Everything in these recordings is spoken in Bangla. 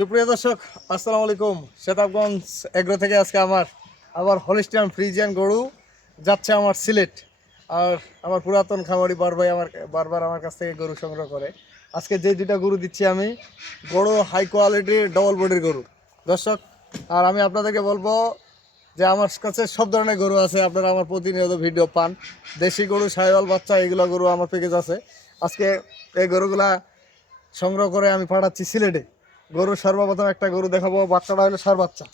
সুপ্রিয় দর্শক, আসসালামু আলাইকুম। শেতাবগঞ্জ এগ্রো থেকে আজকে আবার হলিস্টিয়ান ফ্রিজিয়ান গরু যাচ্ছে আমার সিলেট। আর আমার পুরাতন খামারি ভাই বারবার আমার কাছ থেকে গরু সংগ্রহ করে। আজকে যে দুটা গরু দিচ্ছি আমি, গরু হাই কোয়ালিটির ডবল বডির গরু দর্শক। আর আমি আপনাদেরকে বলবো যে আমার কাছে সব ধরনের গরু আছে, আপনারা আমার প্রতিনিয়ত ভিডিও পান। দেশি গরু, সাহিওয়াল বাচ্চা, এগুলো গরু আমার প্যাকেজ আছে। আজকে এই গরুগুলা সংগ্রহ করে আমি পাঠাচ্ছি সিলেটে। গরুর সর্বপ্রথম একটা গরু দেখাবো, বাচ্চাটা হলো সার বাচ্চা।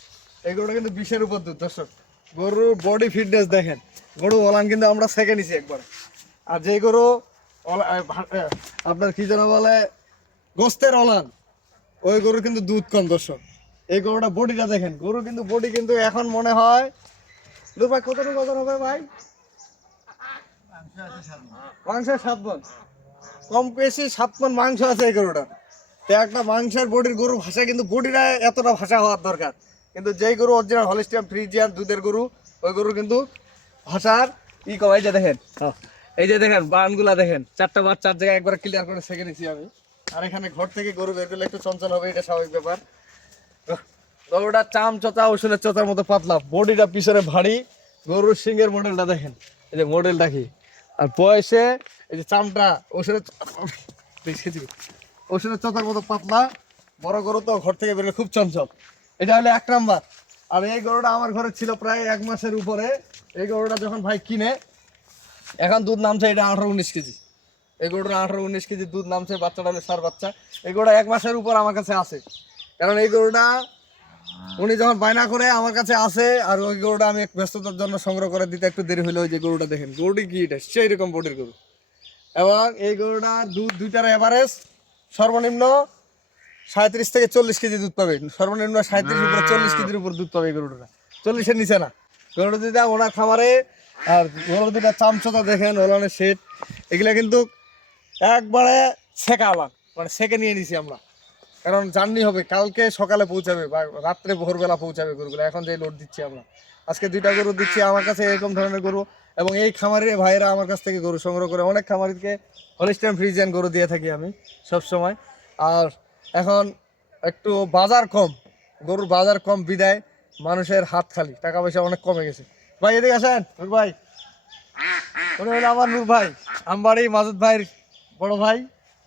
এই গরুটা কিন্তু 20-এর উপর দুধ দর্শক। গরুর বডি ফিটনেস দেখেন, গরু ওলান কিন্তু আমরা সেকে নিছি একবার। আর যে গরু আপনার কি যেন বলে গোস্তের ওলান, ওই গরু কিন্তু দুধ কম দর্শক। এই গরুটা বডিটা দেখেন, গরু কিন্তু বডি কিন্তু এখন মনে হয় ভাই কতটুকু ওজন হবে ভাই? মাংস 7 মণ, কম বেশি 7 মণ মাংস আছে এই গরুটা। তো একটা মাংসের বডির গরু ভাষা কিন্তু বডিটা এতটা ভাষা হওয়ার দরকার, কিন্তু যেই গরু অরিজিনাল হলিস্টিয়ান ফ্রিজিয়ান দুধের গরু, ওই গরু কিন্তু ভাষার কম। এই যে দেখেন, এই যে দেখেন বানগুলা দেখেন, 4টা বার 4 জায়গায় একবার ক্লিয়ার করে সেকে নিছি আমি। আর এখানে ঘর থেকে গরু বের করলে একটু চঞ্চল হবে, এটা স্বাভাবিক ব্যাপার। গরুটা চাম চচা, ওষুধের চচার মতো পাতলা, বডিটা পিছনে ভারী। গরুর সিংয়ের মডেলটা দেখেন, এই যে মডেলটা কি। আর বয়সে এই যে চামটা ওষুধের চচার মতো পাতলা। বড় গরু তো ঘর থেকে বেরোলে খুব চঞ্চল। এটা হলো 1 নাম্বার। আর এই গরুটা আমার ঘরে ছিল প্রায় 1 মাসের উপরে। এই গরুটা যখন ভাই কিনে, এখন দুধ নামছে এটা 18-19 কেজি। এই গরুটা 18-19 কেজি দুধ নামছে। বাচ্চাটা হলো সার বাচ্চা। এই গরুটা 1 মাসের উপর আমার কাছে আছে, কারণ এই গরুটা উনি যখন বায়না করে আমার কাছে আসে। আর ওই গরুটা আমি ব্যস্ততার জন্য সংগ্রহ করে দিতে একটু দেরি হলো। ওই যে গরুটা দেখেন, গরুটি কি, এটা সেই রকম বডির গরু। এবং এই গরুটার দুধ দুইটার এভারেজ সর্বনিম্ন 37 থেকে 40 কেজি দুধ পাবে। সর্বনিম্ন 37 উপরে 40 কেজির উপর দুধ পাবে এই গরুটা, 40-এর নিচে না। গরুটা দুইটা ওনার খামারে। আর গরু দুইটা চামচটা দেখেন, ওলানের শেড, এগুলা কিন্তু একবারে সেকা আলান, মানে সেকে নিয়ে নিছি আমরা। কারণ জার্নি হবে, কালকে সকালে পৌঁছাবে বা রাত্রে ভোরবেলা পৌঁছাবে গরুগুলো। এখন যে লোড দিচ্ছি আমরা, আজকে 2টা গরু দিচ্ছি আমার কাছে এরকম ধরনের গরু। এবং এই খামারের ভাইয়েরা আমার কাছ থেকে গরু সংগ্রহ করে, অনেক খামারিকে হলিস্টিয়ান ফ্রিজিয়ান গরু দিয়ে থাকি আমি সব সময়। আর এখন একটু বাজার কম, গরুর বাজার কম বিদায় মানুষের হাত খালি, টাকা পয়সা অনেক কমে গেছে। ভাই এদিকে আসেন, নূর ভাই। উনি হলো আমার নূর ভাই, আমবাড়ি মাজুদ ভাইয়ের বড় ভাই।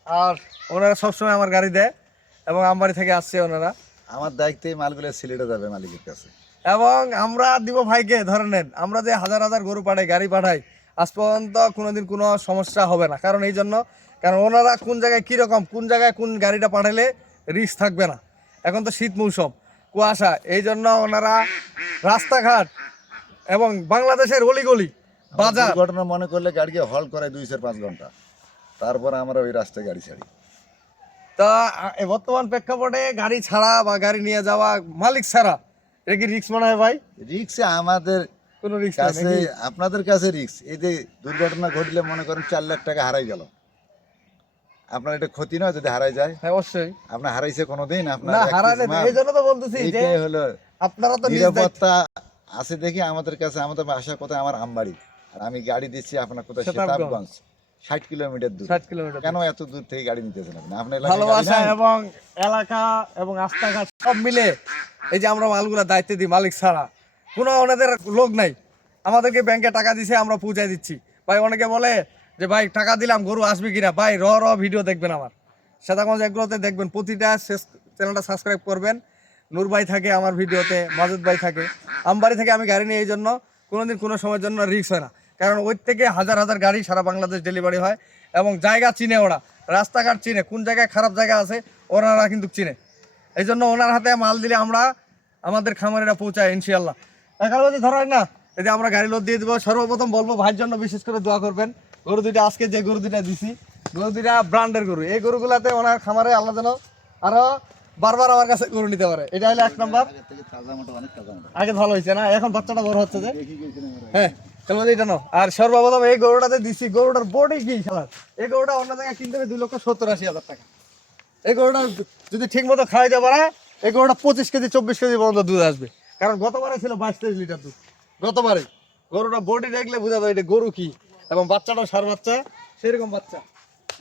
আর ওনারা সবসময় আমার গাড়ি দেয় এবং আমবাড়ি থেকে আসছে ওনারা। আমার দায়িত্বে মালগুলো সিলেটে যাবে মালিকের কাছে। এবং আমরা দিব ভাইকে, ধরে নেন আমরা যে হাজার হাজার গরু পাঠাই, গাড়ি পাঠাই, আজ পর্যন্ত কোনোদিন কোনো সমস্যা হবে না। কারণ এই জন্য, কারণ ওনারা কোন জায়গায় কীরকম, কোন জায়গায় কোন গাড়িটা পাঠালে রিস্ক থাকবে না। এখন তো শীত মৌসুম, কুয়াশা, এই জন্য ওনারা রাস্তাঘাট এবং বাংলাদেশের অলিগলি বাজার। দুর্ঘটনা মনে করলে গাড়িকে হল করে 2-5 ঘন্টা, তারপর আমরা ওই রাস্তায় গাড়ি ছাড়ি। তা বর্তমান প্রেক্ষাপটে গাড়ি ছাড়া বা গাড়ি নিয়ে যাওয়া মালিক ছাড়া, এটা কি রিস্ক মনে হয় ভাই? রিক্সে আমাদের কোনো রিস্ক কাছে, আপনাদের কাছে রিক্স। এই যে দুর্ঘটনা ঘটলে মনে করেন 4 লাখ টাকা হারাই গেল, আপনার এটা ক্ষতি নয় যদি হারাই যায়? হ্যাঁ অবশ্যই। আপনার হারাইছে কোনোদিন? আপনার না হারালে, এই জন্য তো বলতেছি যে এইটাই হলো আপনারা তো নিরাপত্তা আছে দেখি আমাদের কাছে। আমাদের বাসার কোথায়? আমার আমবাড়ি। আর আমি গাড়ি দিচ্ছি আপনার কোথায়? শেতাবগঞ্জ, 60 কিলোমিটার দূর। 60 কিলোমিটার। কেন এত দূর থেকে গাড়ি নিতেছেন আপনি? আপনার ভালোবাসা এবং এলাকা এবং রাস্তাঘাট সব মিলে এই যে আমরা মালগুলা দায়িত্ব দিই, মালিক ছাড়া কোনো ওনাদের লোক নাই। আমাদেরকে ব্যাংকে টাকা দিছে, আমরা পৌঁছায় দিচ্ছি। ভাই অনেকে বলে যে ভাই টাকা দিলাম গরু আসবে কিনা। ভাই র ভিডিও দেখবেন আমার শেতাবগঞ্জ এগুলোতে, দেখবেন প্রতিটা চ্যানেলটা সাবস্ক্রাইব করবেন। নূর ভাই থাকে আমার ভিডিওতে, মাজুদ ভাই থাকে। আমবাড়ি থেকে আমি গাড়ি নিই, এই জন্য কোনোদিন কোনো সময়ের জন্য রিস্ক হয় না। কারণ ওই থেকে হাজার হাজার গাড়ি সারা বাংলাদেশ ডেলিভারি হয় এবং জায়গা চিনে ওরা, রাস্তাঘাট চিনে, কোন জায়গায় খারাপ জায়গা আছে ওনারা কিন্তু চিনে। এই জন্য ওনার হাতে মাল দিলে আমরা আমাদের খামারেরা পৌঁছায় ইনশাআল্লাহ। এখন যদি ধরা হয় না, এই যে আমরা গাড়ি লোড দিয়ে দেবো। সর্বপ্রথম বলবো ভাইয়ের জন্য বিশেষ করে দোয়া করবেন। গরু দুইটা আজকে যে গরু দুইটা দিছি, গরু দুইটা ব্র্যান্ডের গরু। এই গরুগুলাতে ওনার খামারে আল্লাহ যেন আরো বারবার আমার কাছে গরু নিতে পারে। এটা হলো 1 নাম্বার। আগে ভালো হয়েছে না, এখন বাচ্চাটা বড় হচ্ছে যে। হ্যাঁ এটা নাও। আর সর্বপ্রথম এই গরুটাতে দিছি, গরুটার বডি কি খেলার। এই গরুটা অন্য জায়গায় কিনতে হবে 2,70,80,000 টাকা। এই গরুটা যদি ঠিক মতো খাওয়াইতে পারে, এই গরুটা 25 কেজি 24 কেজি পর্যন্ত দুধ আসবে। কারণ গতবারে ছিল 22-23 লিটার দুধ। গতবারে গরুটা বডি দেখলে বোঝা যায় এটা গরু কি। এবং বাচ্চাটাও সার বাচ্চা, সেরকম বাচ্চা।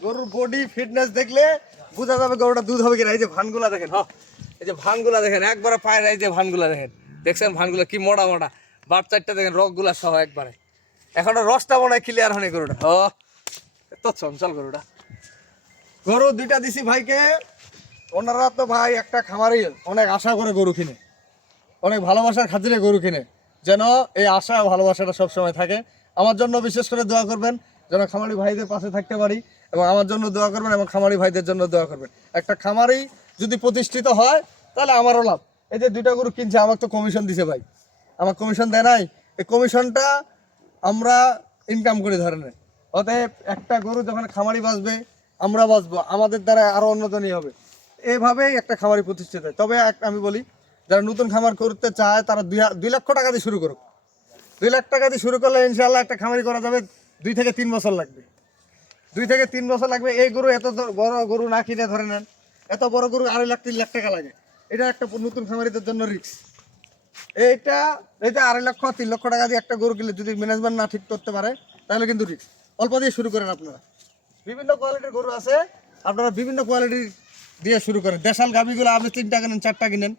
গরুর বডি ফিটনেস দেখলে বোঝা যাবে গরুটা দুধ হবে কিনা। এই যে ভানগুলা দেখেন, এই যে ভানগুলা দেখেন, একবারে পায়ের এই যে ভানগুলা দেখেন, দেখছেন ভানগুলা কি মোটা মোটা, বার চারটা দেখেন রকগুলা সহ একবারে। এখনো রসটা মনে হয় ক্লিয়ার হয়নি গরুটা। ও এত চঞ্চল গরুটা। গরু দুইটা দিছি ভাইকে, ওনারা তো ভাই একটা খামারি অনেক আশা করে গরু কিনে, অনেক ভালোবাসার খাতিরে গরু কিনে, যেন এই আশা ভালোবাসাটা সবসময় থাকে। আমার জন্য বিশেষ করে দোয়া করবেন, যেন খামারি ভাইদের পাশে থাকতে পারি, এবং আমার জন্য দোয়া করবেন এবং খামারি ভাইদের জন্য দোয়া করবেন। একটা খামারি যদি প্রতিষ্ঠিত হয় তাহলে আমারও লাভ। এই যে দুইটা গরু কিনছে, আমার তো কমিশন দিছে ভাই, আমার কমিশন দেয় নাই, এই কমিশনটা আমরা ইনকাম করি ধরেন। অতএব একটা গরু যখন খামারি বাঁচবে, আমরা বাঁচবো, আমাদের দ্বারা আরও উন্নতনীয় হবে, এইভাবেই একটা খামারি প্রতিষ্ঠিত হয়। তবে আমি বলি, যারা নতুন খামার করতে চায় তারা 2 লক্ষ টাকা দিয়ে শুরু করুক। 2 লাখ টাকা দিয়ে শুরু করলে ইনশাল্লাহ একটা খামারি করা যাবে। 2 থেকে 3 বছর লাগবে, 2 থেকে 3 বছর লাগবে। এই গরু এত বড় গরু না কিনে ধরে নেন, এত বড় গরু 2.5 লাখ 3 লাখ টাকা লাগে। এটা একটা নতুন খামারিদের জন্য রিস্ক। এইটা 2.5 লক্ষ 3 লক্ষ টাকা দিয়ে একটা গরু কিনলে যদি ম্যানেজমেন্ট না ঠিক করতে পারে তাহলে কিন্তু রিস্ক। অল্প দিয়ে শুরু করেন আপনারা। বিভিন্ন কোয়ালিটির গরু আছে, আপনারা বিভিন্ন কোয়ালিটির দিয়ে শুরু করেন। দেশাল গাভিগুলো আপনি 3টা কিনেন 4টা কিনেন,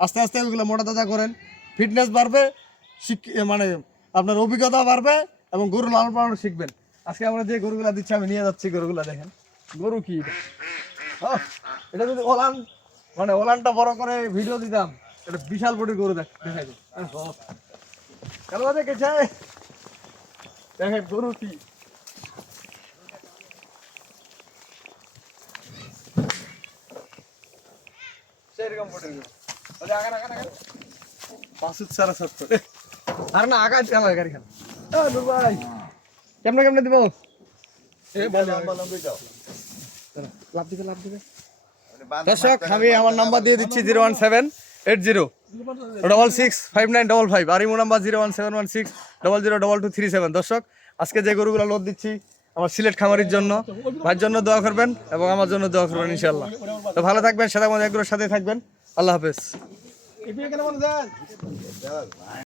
আস্তে আস্তে ওইগুলো মোটা তাজা করেন, ফিটনেস বাড়বে, মানে আপনার অভিজ্ঞতা বাড়বে এবং গরু লালন পালন শিখবেন। আজকে আমরা যে গরুগুলা দিচ্ছি, আমি নিয়ে যাচ্ছি গরুগুলা দেখেন। গরু কি এটা যদি ওলানটা বড় করে ভিডিও দিতাম, এটা বিশাল বড় গরু দেখাই যায়। দেখেন গরু কি, সেরকম বড় গরু। আর না আগা চালা গাড়ি খান ভাই, কেমনে কেমনে দিব? লাভ দিবে লাভ দিবে। দর্শক, আমি আমার নাম্বার দিয়ে দিচ্ছি 01780665955 আর ইমো নাম্বার 01716002237। দর্শক, আজকে যে গরুগুলো লোড দিচ্ছি আমার সিলেট খামারির জন্য, ভাইয়ের জন্য দোয়া করবেন এবং আমার জন্য দোয়া করবেন ইনশাআল্লাহ। তো ভালো থাকবেন, সাথে আমাদের এগুলোর সাথে থাকবেন। আল্লাহ হাফেজ।